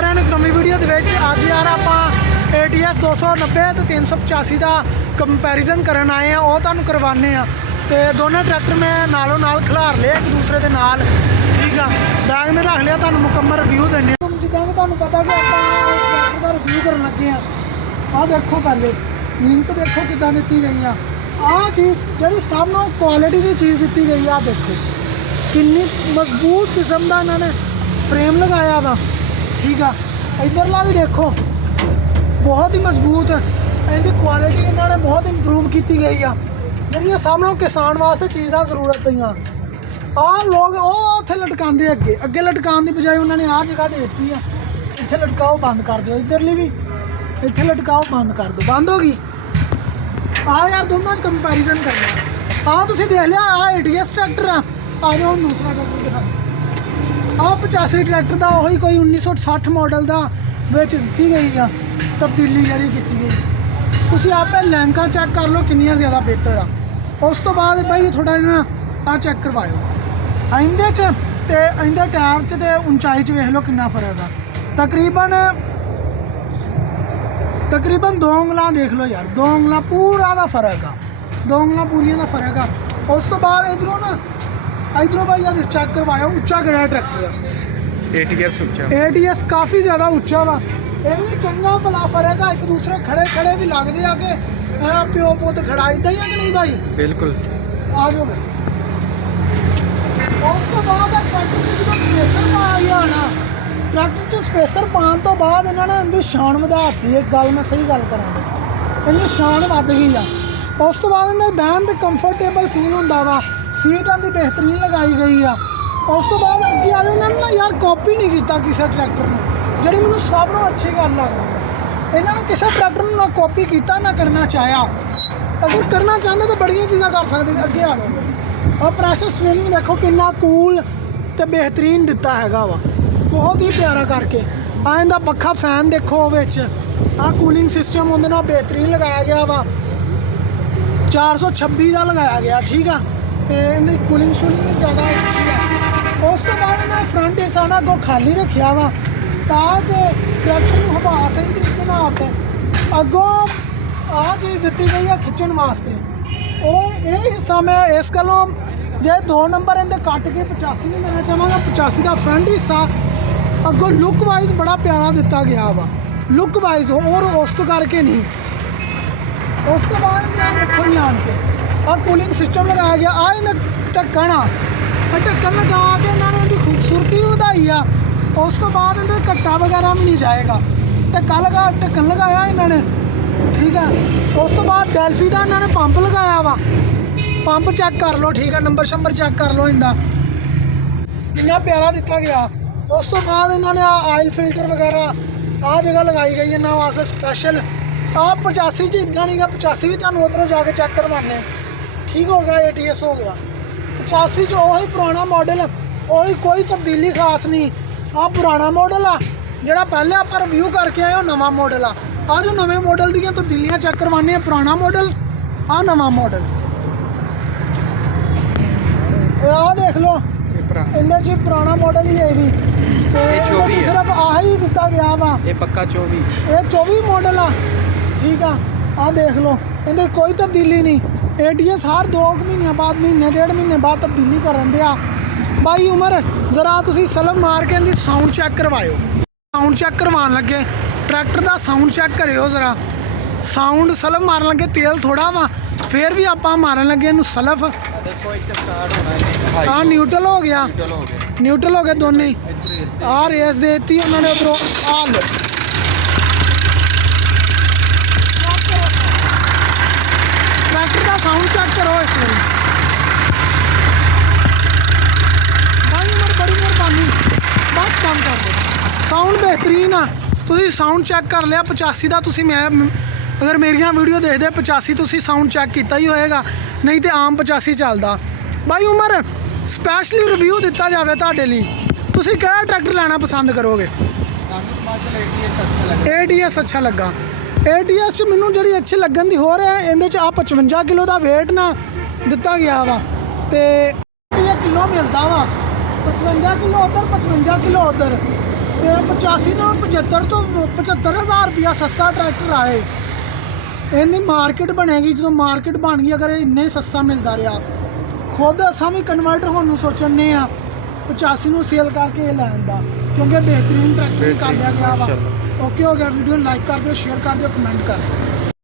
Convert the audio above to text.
ਸਾਰਿਆਂ ਨੂੰ ਨਵੀਂ ਵੀਡੀਓ ਦੇ ਵਿੱਚ। ਅੱਜ ਯਾਰ ਆਪਾਂ ATS 290 ਤੇ 385 ਦਾ ਕੰਪੈਰੀਜ਼ਨ ਕਰਨ ਆਏ ਆ, ਉਹ ਤੁਹਾਨੂੰ ਕਰਵਾਉਂਦੇ ਆ। ਤੇ ਦੋਨੇ ਟਰੈਕਟਰ ਮੈਂ ਨਾਲੋਂ ਨਾਲ ਖਿਲਾਰ ਲਿਆ ਇੱਕ ਦੂਸਰੇ ਦੇ ਨਾਲ, ਠੀਕ ਆ। ਬੈਗ ਮੈਂ ਰੱਖ ਲਿਆ, ਤੁਹਾਨੂੰ ਮੁਕੰਮਲ ਰਿਵਿਊ ਦਿੰਦੇ ਆ। ਜਿੱਦਾਂ ਕਿ ਤੁਹਾਨੂੰ ਪਤਾ ਕਿ ਆਪਾਂ ਟਰੈਕਟਰ ਦਾ ਰਿਵਿਊ ਕਰਨ ਲੱਗੇ ਆ। ਆਹ ਦੇਖੋ, ਪਹਿਲੇ ਲਿੰਕ ਦੇਖੋ ਕਿੱਦਾਂ ਦਿੱਤੀ ਗਈ ਆ। ਆਹ ਚੀਜ਼ ਜਿਹੜੀ ਸਭ ਨੂੰ ਕੁਆਲਿਟੀ ਦੀ ਚੀਜ਼ ਦਿੱਤੀ ਗਈ ਆ, ਦੇਖੋ ਕਿੰਨੀ ਮਜ਼ਬੂਤ ਕਿਸਮ ਦਾ ਇਹਨਾਂ ਨੇ ਫਰੇਮ ਲਗਾਇਆ ਵਾ, ਠੀਕ ਆ। ਇਧਰਲਾ ਵੀ ਦੇਖੋ, ਬਹੁਤ ਹੀ ਮਜ਼ਬੂਤ, ਇਹਦੀ ਕੁਆਲਿਟੀ ਇਹਨਾਂ ਨੇ ਬਹੁਤ ਇੰਪਰੂਵ ਕੀਤੀ ਗਈ ਆ। ਜਿਹੜੀਆਂ ਸਭ ਨੂੰ ਕਿਸਾਨ ਵਾਸਤੇ ਚੀਜ਼ਾਂ ਜ਼ਰੂਰਤ ਦੀਆਂ, ਆਹ ਲੋਕ ਉਹ ਉੱਥੇ ਲਟਕਾਉਂਦੇ, ਅੱਗੇ ਲਟਕਾਉਣ ਦੀ ਬਜਾਏ ਉਹਨਾਂ ਨੇ ਆਹ ਜਗ੍ਹਾ ਦੇ ਦਿੱਤੀ ਆ, ਇੱਥੇ ਲਟਕਾਓ ਬੰਦ ਕਰ ਦਿਓ। ਇਧਰਲੀ ਵੀ ਇੱਥੇ ਲਟਕਾਓ ਬੰਦ ਕਰ ਦਿਓ, ਬੰਦ ਹੋ ਗਈ। ਆਹ ਯਾਰ ਦੋਨਾਂ 'ਚ ਕੰਪੈਰੀਜ਼ਨ ਕਰਨਾ। ਆਹ ਤੁਸੀਂ ਦੇਖ ਲਿਆ, ਆਹ ATS ਟਰੈਕਟਰ ਆ ਜਾਓ ਹੁਣ ਦੂਸਰਾ ਟਰੈਕਟਰ ਦਿਖਾ। ਆਹ 85 ਟਰੈਕਟਰ ਦਾ ਉਹੀ ਕੋਈ 1960 ਮਾਡਲ ਦਾ ਵਿੱਚ ਦਿੱਤੀ ਗਈ ਆ ਤਬਦੀਲੀ ਜਿਹੜੀ ਕੀਤੀ ਗਈ। ਤੁਸੀਂ ਆਪੇ ਲੈਂਕਾਂ ਚੈੱਕ ਕਰ ਲਓ ਕਿੰਨੀਆਂ ਜ਼ਿਆਦਾ ਬਿਹਤਰ ਆ। ਉਸ ਤੋਂ ਬਾਅਦ ਭਾਈ ਥੋੜਾ ਜਿਹਾ ਆਹ ਚੈੱਕ ਕਰਵਾਇਓ ਇਹਦੇ 'ਚ ਤੇ ਇਹਦੇ ਟਾਇਰ 'ਚ ਤੇ ਉਚਾਈ 'ਚ ਵੇਖ ਲਓ ਕਿੰਨਾ ਫਰਕ ਆ। ਤਕਰੀਬਨ 2 ਉਂਗਲਾਂ ਦੇਖ ਲਓ ਯਾਰ, 2 ਉਂਗਲਾਂ ਪੂਰਾ ਦਾ ਫਰਕ ਆ, 2 ਉਂਗਲਾਂ ਪੂਰੀਆਂ ਦਾ ਫਰਕ ਆ। ਉਸ ਤੋਂ ਬਾਅਦ ਇਧਰੋਂ ਭਾਈ ਆ ਚੈੱਕ ਕਰਵਾਇਓ, ਉੱਚਾ ਕਿਹੜਾ ਟਰੈਕਟਰ ਆ। ATS ਕਾਫੀ ਜ਼ਿਆਦਾ ਉੱਚਾ ਵਾ। ਇਹ ਵੀ ਚੰਗਾ ਭਲਾ ਫਰਕ ਆ, ਇੱਕ ਦੂਸਰੇ ਖੜੇ ਵੀ ਲੱਗਦੇ ਆ ਕਿ ਪਿਓ ਪੁੱਤ ਖੜਾ ਇਦਾਂ ਹੀ ਆ ਕਿ ਨਹੀਂ ਭਾਈ? ਬਿਲਕੁਲ। ਆ ਜਾਓ ਭਾਈ। ਉਸ ਤੋਂ ਬਾਅਦ ਟਰੈਕਟਰ 'ਚ ਜਦੋਂ ਸਪੇਸਰ ਪਾਇਆ ਨਾ, ਟਰੈਕਟਰ 'ਚ ਸਪੇਸਰ ਪਾਉਣ ਤੋਂ ਬਾਅਦ ਇਹਨਾਂ ਨੇ ਇਹਦੀ ਸ਼ਾਨ ਵਧਾਤੀ। ਇੱਕ ਗੱਲ ਮੈਂ ਸਹੀ ਗੱਲ ਕਰਾਂ, ਇਹਦੀ ਸ਼ਾਨ ਵੱਧ ਗਈ ਆ। ਉਸ ਤੋਂ ਬਾਅਦ ਇਹਦੇ ਬਹਿਣ ਤੇ ਕੰਫਰਟੇਬਲ ਫੀਲ ਹੁੰਦਾ ਵਾ, ਸੀਟਾਂ ਦੀ ਬਿਹਤਰੀਨ ਲਗਾਈ ਗਈ ਆ। ਉਸ ਤੋਂ ਬਾਅਦ ਅੱਗੇ ਆ ਜਾਓ, ਇਹਨਾਂ ਨੇ ਨਾ ਯਾਰ ਕਾਪੀ ਨਹੀਂ ਕੀਤਾ ਕਿਸੇ ਟਰੈਕਟਰ ਨੂੰ, ਜਿਹੜੀ ਮੈਨੂੰ ਸਭ ਨੂੰ ਅੱਛੀ ਗੱਲ ਲੱਗਦੀ। ਇਹਨਾਂ ਨੇ ਕਿਸੇ ਟਰੈਕਟਰ ਨੂੰ ਨਾ ਕਾਪੀ ਕੀਤਾ ਨਾ ਕਰਨਾ ਚਾਹਿਆ। ਅਗਰ ਕਰਨਾ ਚਾਹੁੰਦੇ ਤਾਂ ਬੜੀਆਂ ਚੀਜ਼ਾਂ ਕਰ ਸਕਦੇ। ਅੱਗੇ ਆ ਜਾਓ, ਆਹ ਪ੍ਰੈਸ਼ਰ ਸਵਿੰਗ ਦੇਖੋ ਕਿੰਨਾ ਕੂਲ ਤੇ ਬਿਹਤਰੀਨ ਦਿੱਤਾ ਹੈਗਾ ਵਾ, ਬਹੁਤ ਹੀ ਪਿਆਰਾ ਕਰਕੇ। ਆ ਇਹਦਾ ਪੱਖਾ ਫੈਨ ਦੇਖੋ ਵਿੱਚ, ਆਹ ਕੂਲਿੰਗ ਸਿਸਟਮ ਉਹਦੇ ਨਾਲ ਬਿਹਤਰੀਨ ਲਗਾਇਆ ਗਿਆ ਵਾ, 426 ਦਾ ਲਗਾਇਆ ਗਿਆ, ਠੀਕ ਆ। ਤੇ ਇਹਦੀ ਕੂਲਿੰਗ ਸ਼ੂਲਿੰਗ ਵੀ ਜ਼ਿਆਦਾ ਅੱਛੀ ਆ। ਉਸ ਤੋਂ ਬਾਅਦ ਇਹਨਾਂ ਫਰੰਟ ਹਿੱਸਾ ਨਾ ਅੱਗੋਂ ਖਾਲੀ ਰੱਖਿਆ ਵਾ ਤਾਂ ਕਿ ਟਰੈਕਟਰ ਨੂੰ ਹਵਾ ਸਹੀ ਤਰੀਕੇ ਨਾਲ ਆਵੇ। ਅੱਗੋਂ ਆਹ ਚੀਜ਼ ਦਿੱਤੀ ਗਈ ਆ ਖਿੱਚਣ ਵਾਸਤੇ। ਇਹ ਹਿੱਸਾ ਮੈਂ ਇਸ ਗੱਲੋਂ ਜੇ 2 ਨੰਬਰ ਇਹਦੇ ਕੱਟ ਕੇ 85 ਨੂੰ ਦੇਣਾ ਚਾਹਾਂਗਾ। 85 ਦਾ ਫਰੰਟ ਹਿੱਸਾ ਅੱਗੋਂ ਲੁੱਕ ਵਾਈਜ਼ ਬੜਾ ਪਿਆਰਾ ਦਿੱਤਾ ਗਿਆ ਵਾ, ਲੁੱਕ ਵਾਈਜ਼, ਔਰ ਉਸ ਤੋਂ ਕਰਕੇ ਨਹੀਂ। ਉਸ ਤੋਂ ਬਾਅਦ ਦੇਖੋ ਹੀ ਆਣ ਕੇ ਆਹ ਕੂਲਿੰਗ ਸਿਸਟਮ ਲਗਾਇਆ ਗਿਆ। ਆਹ ਇਹਦਾ ਢੱਕਣ ਆ, ਢੱਕਣ ਲਗਾ ਕੇ ਇਹਨਾਂ ਨੇ ਇਹਦੀ ਖੂਬਸੂਰਤੀ ਵੀ ਵਧਾਈ ਆ। ਉਸ ਤੋਂ ਬਾਅਦ ਇਹਦੇ ਘੱਟਾ ਵਗੈਰਾ ਵੀ ਨਹੀਂ ਜਾਏਗਾ। ਢੱਕਣ ਲਗਾਇਆ ਇਹਨਾਂ ਨੇ, ਠੀਕ ਆ। ਉਸ ਤੋਂ ਬਾਅਦ ਡੈਲਫੀ ਦਾ ਇਹਨਾਂ ਨੇ ਪੰਪ ਲਗਾਇਆ ਵਾ, ਪੰਪ ਚੈੱਕ ਕਰ ਲਓ, ਠੀਕ ਆ। ਨੰਬਰ ਚੈੱਕ ਕਰ ਲਓ, ਇਹਦਾ ਕਿੰਨਾ ਪਿਆਰਾ ਦਿੱਤਾ ਗਿਆ। ਉਸ ਤੋਂ ਬਾਅਦ ਇਹਨਾਂ ਨੇ ਆਇਲ ਫਿਲਟਰ ਵਗੈਰਾ ਆਹ ਜਗ੍ਹਾ ਲਗਾਈ ਗਈ ਇਹਨਾਂ ਵਾਸਤੇ ਸਪੈਸ਼ਲ। ਆਹ 85 'ਚ ਇੱਦਾਂ ਨਹੀਂ ਗਾ, 85 ਵੀ ਤੁਹਾਨੂੰ ਉੱਧਰੋਂ ਜਾ ਕੇ ਚੈੱਕ ਕਰਵਾਉਂਦੇ, ਠੀਕ ਹੋ ਗਿਆ। ATS ਹੋ ਗਿਆ 85 'ਚ, ਉਹੀ ਪੁਰਾਣਾ ਮਾਡਲ, ਉਹੀ ਕੋਈ ਤਬਦੀਲੀ ਖਾਸ ਨਹੀਂ। ਆਹ ਪੁਰਾਣਾ ਮਾਡਲ ਆ ਜਿਹੜਾ ਪਹਿਲੇ ਆਪਾਂ ਰਿਵਿਊ ਕਰਕੇ ਆਏ, ਉਹ ਨਵਾਂ ਮਾਡਲ ਆ। ਆਹ ਜੋ ਨਵੇਂ ਮਾਡਲ ਦੀਆਂ ਤਬਦੀਲੀਆਂ ਚੈੱਕ ਕਰਵਾਉਂਦੇ ਆ, ਪੁਰਾਣਾ ਮਾਡਲ, ਆਹ ਨਵਾਂ ਮਾਡਲ। ਆਹ ਦੇਖ ਲਓ, ਇਹਦੇ 'ਚ ਪੁਰਾਣਾ ਮਾਡਲ ਹੀ ਹੈ ਵੀ, ਤੇ ਸਿਰਫ ਆਹੀ ਦਿੱਤਾ ਗਿਆ ਵਾ। ਇਹ ਪੱਕਾ 24, ਇਹ 24 ਮਾਡਲ ਆ, ਠੀਕ ਆ। ਆਹ ਦੇਖ ਲਓ, ਇਹਦੇ ਕੋਈ ਤਬਦੀਲੀ ਨਹੀਂ। ATS ਹਰ 2 ਮਹੀਨਿਆਂ ਬਾਅਦ, ਮਹੀਨੇ 1.5 ਮਹੀਨੇ ਬਾਅਦ ਤਬਦੀਲੀ ਕਰਨ ਦਿਆ। ਬਾਈ ਉਮਰ ਜ਼ਰਾ ਤੁਸੀਂ ਸਲਮ ਮਾਰ ਕੇ ਇਹਦੀ ਸਾਊਂਡ ਚੈੱਕ ਕਰਵਾਇਓ। ਸਾਊਂਡ ਚੈੱਕ ਕਰਵਾਉਣ ਲੱਗੇ ਟਰੈਕਟਰ ਦਾ ਸਾਊਂਡ ਚੈੱਕ ਕਰਿਓ ਜ਼ਰਾ। ਸਾਊਂਡ ਸਲਮ ਮਾਰਨ ਲੱਗੇ, ਤੇਲ ਥੋੜਾ ਵਾ, ਫਿਰ ਵੀ ਆਪਾਂ ਮਾਰਨ ਲੱਗੇ ਇਹਨੂੰ ਸਲਫ। ਦੇਖੋ ਇੱਥੇ ਸਟਾਰਟ ਹੋਣਾ ਹੈ। ਆਹ ਨਿਊਟਰਲ ਹੋ ਗਿਆ, ਨਿਊਟਰਲ ਹੋ ਗਏ ਦੋਨੇ ਹੀ। ਆਹ ਰੇਸ ਦੇ ਦਿੱਤੀ ਉਹਨਾਂ ਨੇ ਉੱਧਰੋਂ। ਆਹ ਲੋ ਟਰੈਕਟਰ ਦਾ ਸਾਊਂਡ ਚੈੱਕ ਕਰੋ ਇੱਕ ਵਾਰੀ। ਭਾਈ ਉਮਰ ਬੜੀ ਮਿਹਰਬਾਨੀ, ਬਸ ਕੰਮ ਕਰ ਦਿਓ। ਸਾਊਂਡ ਬਿਹਤਰੀਨ ਆ, ਤੁਸੀਂ ਸਾਊਂਡ ਚੈੱਕ ਕਰ ਲਿਆ 85 ਦਾ। ਤੁਸੀਂ ਅਗਰ ਮੇਰੀਆਂ ਵੀਡੀਓ ਦੇਖਦੇ 85 ਤੁਸੀਂ ਸਾਊਂਡ ਚੈੱਕ ਕੀਤਾ ਹੀ ਹੋਏਗਾ, ਨਹੀਂ ਤੇ ਆਮ 85 ਚੱਲਦਾ। ਬਾਈ ਉਮਰ ਸਪੈਸ਼ਲੀ ਰਿਵਿਊ ਦਿੱਤਾ ਜਾਵੇ ਤੁਹਾਡੇ ਲਈ, ਤੁਸੀਂ ਕਿਹੜਾ ਟਰੈਕਟਰ ਲੈਣਾ ਪਸੰਦ ਕਰੋਗੇ? ATS ਅੱਛਾ ਲੱਗਾ। ATS 'ਚ ਮੈਨੂੰ ਜਿਹੜੀ ਅੱਛੀ ਲੱਗਣ ਦੀ ਹੋਰ ਹੈ, ਇਹਦੇ 'ਚ ਆ 55 ਕਿਲੋ ਦਾ ਵੇਟ ਨਾ ਦਿੱਤਾ ਗਿਆ ਵਾ, ਤੇ ਕਿਲੋ ਮਿਲਦਾ ਵਾ। 55 ਕਿਲੋ ਉੱਧਰ, 55 ਕਿਲੋ ਉੱਧਰ, ਤੇ 85 ਤੋਂ 75 ਤੋਂ 75,000 ਰੁਪਇਆ ਸਸਤਾ ਟਰੈਕਟਰ ਆਏ। ਇਹਦੀ ਮਾਰਕੀਟ ਬਣੇਗੀ, ਜਦੋਂ ਮਾਰਕੀਟ ਬਣ ਗਈ ਅਗਰ ਇਹ ਇੰਨੇ ਸਸਤਾ ਮਿਲਦਾ ਰਿਹਾ, ਖੁਦ ਅਸਾਂ ਵੀ ਕਨਵਰਟ ਹੋਣ ਨੂੰ ਸੋਚਣੇ ਆ 85 ਨੂੰ ਸੇਲ ਕਰਕੇ ਇਹ ਲੈਣ ਦਾ, ਕਿਉਂਕਿ ਬਿਹਤਰੀਨ ਟਰੈਕਟਰ ਕਰ ਲਿਆ ਗਿਆ ਵਾ। ਓਕੇ ਹੋ ਗਿਆ। ਵੀਡੀਓ ਨੂੰ ਲਾਈਕ ਕਰ ਦਿਓ, ਸ਼ੇਅਰ ਕਰ ਦਿਓ, ਕਮੈਂਟ ਕਰ ਦਿਓ।